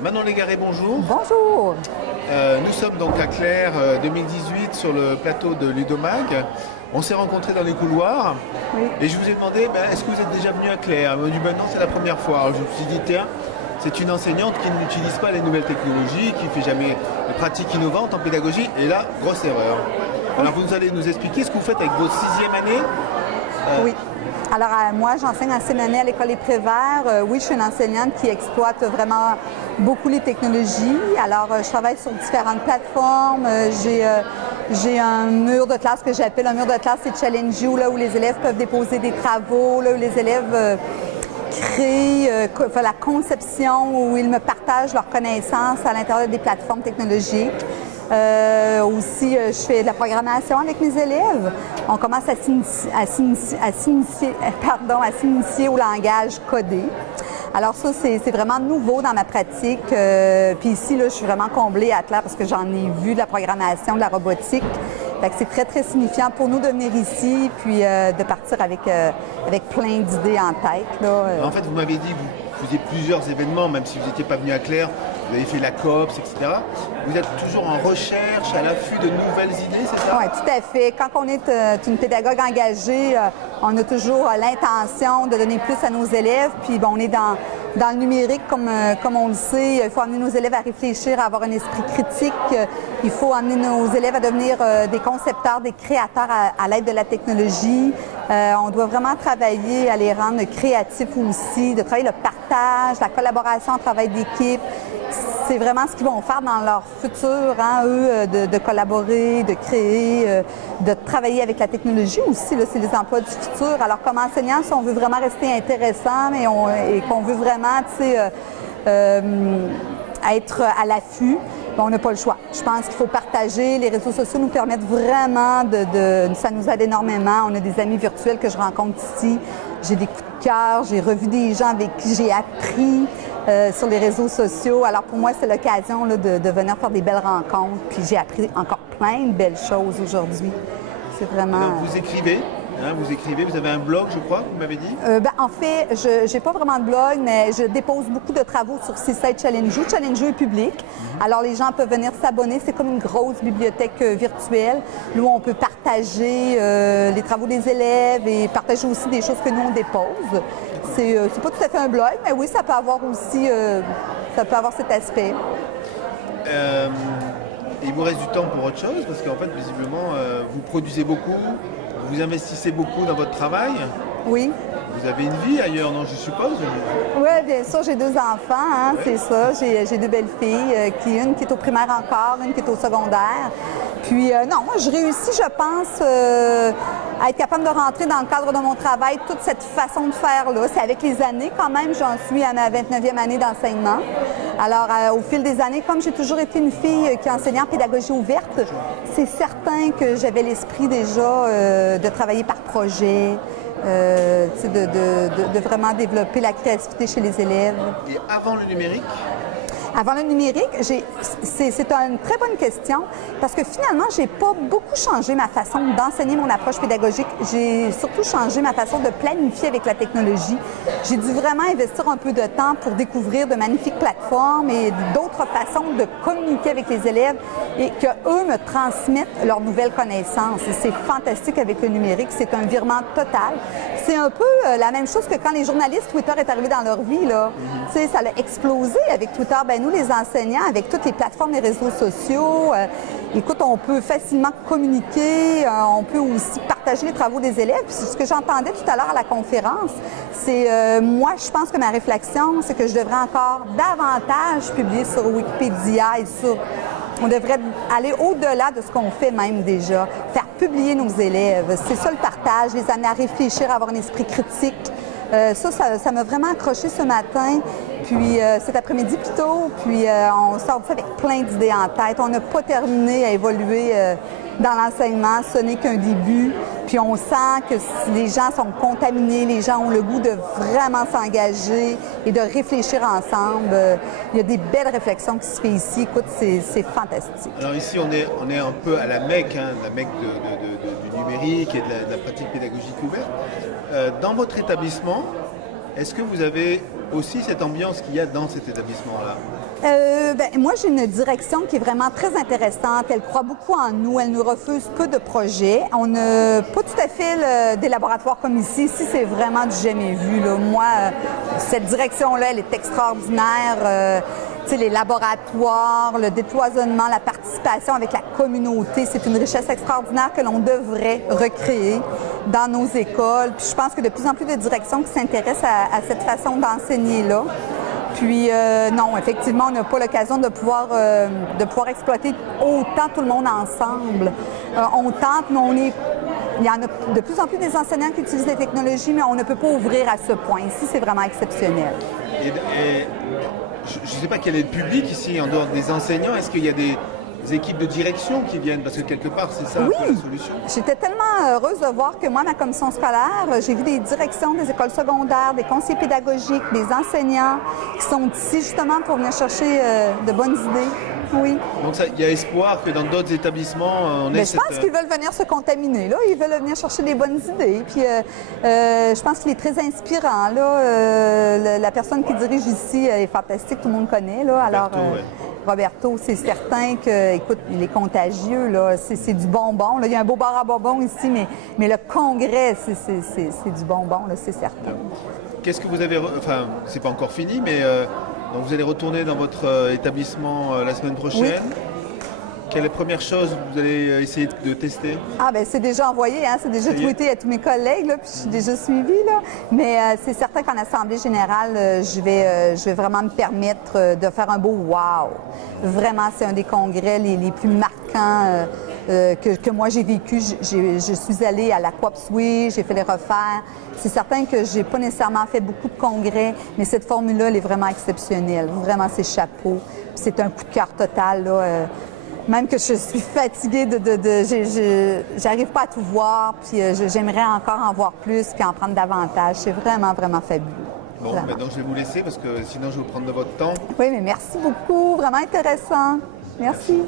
Manon Légaré, bonjour. Bonjour. Nous sommes donc à Claire 2018 sur le plateau de Ludomag. On s'est rencontrés dans les couloirs et je vous ai demandé est-ce que vous êtes déjà venu à Claire? Elle m'a dit non, c'est la première fois. Alors je me suis dit tiens, c'est une enseignante qui n'utilise pas les nouvelles technologies, qui ne fait jamais de pratiques innovantes en pédagogie et là, grosse erreur. Alors vous allez nous expliquer ce que vous faites avec votre 6e année. Oui. Alors, moi, j'enseigne en 6e année à l'École des Préverts. Oui, je suis une enseignante qui exploite vraiment beaucoup les technologies. Alors, je travaille sur différentes plateformes. J'ai un mur de classe que j'appelle un mur de classe, c'est Challenge You, là où les élèves peuvent déposer des travaux, là où les élèves créent la conception, où ils me partagent leurs connaissances à l'intérieur des plateformes technologiques. Aussi, je fais de la programmation avec mes élèves. On commence à s'initier au langage codé. Alors ça, c'est vraiment nouveau dans ma pratique. Puis ici, là, je suis vraiment comblée à Claire parce que j'en ai vu de la programmation, de la robotique. Fait que c'est très, très signifiant pour nous de venir ici puis de partir avec plein d'idées en tête. Là. En fait, vous m'avez dit que vous faisiez plusieurs événements, même si vous n'étiez pas venu à Claire. Vous avez fait la COPS, etc. Vous êtes toujours en recherche, à l'affût de nouvelles idées, c'est ça? Oui, tout à fait. Quand on est une pédagogue engagée, on a toujours l'intention de donner plus à nos élèves. Puis bon, on est dans le numérique, comme on le sait. Il faut amener nos élèves à réfléchir, à avoir un esprit critique. Il faut amener nos élèves à devenir des concepteurs, des créateurs à l'aide de la technologie. On doit vraiment travailler à les rendre créatifs aussi, de travailler le partage, la collaboration, le travail d'équipe. C'est vraiment ce qu'ils vont faire dans leur futur, hein, eux, de collaborer, de créer, de travailler avec la technologie aussi. C'est les emplois du futur. Alors, comme enseignant, si on veut vraiment rester intéressant et qu'on veut vraiment, être à l'affût, on n'a pas le choix. Je pense qu'il faut partager. Les réseaux sociaux nous permettent vraiment ça nous aide énormément. On a des amis virtuels que je rencontre ici. J'ai des coups de cœur. J'ai revu des gens avec qui j'ai appris sur les réseaux sociaux. Alors pour moi, c'est l'occasion là, de venir faire des belles rencontres. Puis j'ai appris encore plein de belles choses aujourd'hui. C'est vraiment... Alors, vous écrivez? Vous avez un blog, je crois, vous m'avez dit? En fait, je n'ai pas vraiment de blog, mais je dépose beaucoup de travaux sur C-Site Challenge You. Challenge You est public. Alors, les gens peuvent venir s'abonner. C'est comme une grosse bibliothèque virtuelle où on peut partager les travaux des élèves et partager aussi des choses que nous, on dépose. C'est pas tout à fait un blog, mais oui, ça peut avoir aussi cet aspect. Il vous reste du temps pour autre chose, parce qu'en fait, visiblement, vous produisez beaucoup. Vous investissez beaucoup dans votre travail? Oui. Vous avez une vie ailleurs, non, je suppose? Oui, bien sûr, j'ai 2 enfants, hein, ouais. C'est ça. J'ai 2 belles filles, une qui est au primaire encore, une qui est au secondaire. Puis non, je réussis, je pense, à être capable de rentrer dans le cadre de mon travail toute cette façon de faire-là. C'est avec les années quand même, j'en suis à ma 29e année d'enseignement. Alors, au fil des années, comme j'ai toujours été une fille qui enseignait en pédagogie ouverte, c'est certain que j'avais l'esprit déjà de travailler par projet, de vraiment développer la créativité chez les élèves. Et avant le numérique? Avant le numérique, c'est une très bonne question parce que finalement, je n'ai pas beaucoup changé ma façon d'enseigner mon approche pédagogique. J'ai surtout changé ma façon de planifier avec la technologie. J'ai dû vraiment investir un peu de temps pour découvrir de magnifiques plateformes et d'autres façons de communiquer avec les élèves et qu'eux me transmettent leurs nouvelles connaissances. Et c'est fantastique avec le numérique. C'est un virement total. C'est un peu la même chose que quand les journalistes, Twitter est arrivé dans leur vie. Là. Tu sais, ça a explosé avec Twitter. Ben, nous, les enseignants, avec toutes les plateformes des réseaux sociaux, écoute, on peut facilement communiquer, on peut aussi partager les travaux des élèves. Puis, ce que j'entendais tout à l'heure à la conférence, c'est, moi, je pense que ma réflexion, c'est que je devrais encore davantage publier sur Wikipédia et on devrait aller au-delà de ce qu'on fait même déjà, faire publier nos élèves. C'est ça le partage, les amener à réfléchir, à avoir un esprit critique. Ça m'a vraiment accroché ce matin, puis cet après-midi plutôt, puis on sort de ça avec plein d'idées en tête. On n'a pas terminé à évoluer dans l'enseignement, ce n'est qu'un début, puis on sent que les gens sont contaminés, les gens ont le goût de vraiment s'engager et de réfléchir ensemble. Il y a des belles réflexions qui se font ici, écoute, c'est fantastique. Alors ici, on est un peu à la Mecque, la Mecque du numérique et de la pratique pédagogique ouverte. Dans votre établissement, est-ce que vous avez aussi cette ambiance qu'il y a dans cet établissement-là? Moi, j'ai une direction qui est vraiment très intéressante. Elle croit beaucoup en nous. Elle nous refuse peu de projets. On n'a pas tout à fait des laboratoires comme ici. Ici, c'est vraiment du jamais vu, là. Moi, cette direction-là, elle est extraordinaire. Les laboratoires, le décloisonnement, la participation avec la communauté, c'est une richesse extraordinaire que l'on devrait recréer dans nos écoles. Puis je pense que de plus en plus de directions qui s'intéressent à cette façon d'enseigner-là. Puis non, effectivement, on n'a pas l'occasion de pouvoir exploiter autant tout le monde ensemble. On tente, mais il y en a de plus en plus des enseignants qui utilisent les technologies, mais on ne peut pas ouvrir à ce point. Ici, c'est vraiment exceptionnel. Je ne sais pas quel est le public ici, en dehors des enseignants. Est-ce qu'il y a des équipes de direction qui viennent? Parce que quelque part, c'est ça un peu la solution. J'étais tellement heureuse de voir que moi, ma commission scolaire, j'ai vu des directions des écoles secondaires, des conseillers pédagogiques, des enseignants qui sont ici justement pour venir chercher de bonnes idées. Oui. Donc il y a espoir que dans d'autres établissements, on ait je pense qu'ils veulent venir se contaminer, là. Ils veulent venir chercher des bonnes idées. Puis je pense qu'il est très inspirant, là. La personne qui dirige ici est fantastique, tout le monde connaît, là. Alors, Roberto, c'est certain que, écoute, il est contagieux, là. C'est du bonbon, là. Il y a un beau bar à bonbons ici, mais le congrès, c'est du bonbon, là, c'est certain. Qu'est-ce que vous avez... Enfin, c'est pas encore fini, mais donc vous allez retourner dans votre établissement la semaine prochaine. Oui. Quelle est la première chose que vous allez essayer de tester? C'est déjà envoyé, hein? C'est déjà tweeté à tous mes collègues, là, puis je suis déjà suivie, là. Mais c'est certain qu'en Assemblée générale, je vais vraiment me permettre de faire un beau wow. Vraiment, c'est un des congrès les plus marquants que moi j'ai vécu. Je suis allée à la Quapsui, j'ai fait les refaire. C'est certain que j'ai pas nécessairement fait beaucoup de congrès, mais cette formule-là, elle est vraiment exceptionnelle. Vraiment, c'est chapeau. Puis c'est un coup de cœur total, là. Même que je suis fatiguée j'arrive pas à tout voir, puis j'aimerais encore en voir plus, puis en prendre davantage. C'est vraiment, vraiment fabuleux. Bon, donc je vais vous laisser parce que sinon je vais vous prendre de votre temps. Oui, mais merci beaucoup, vraiment intéressant. Merci.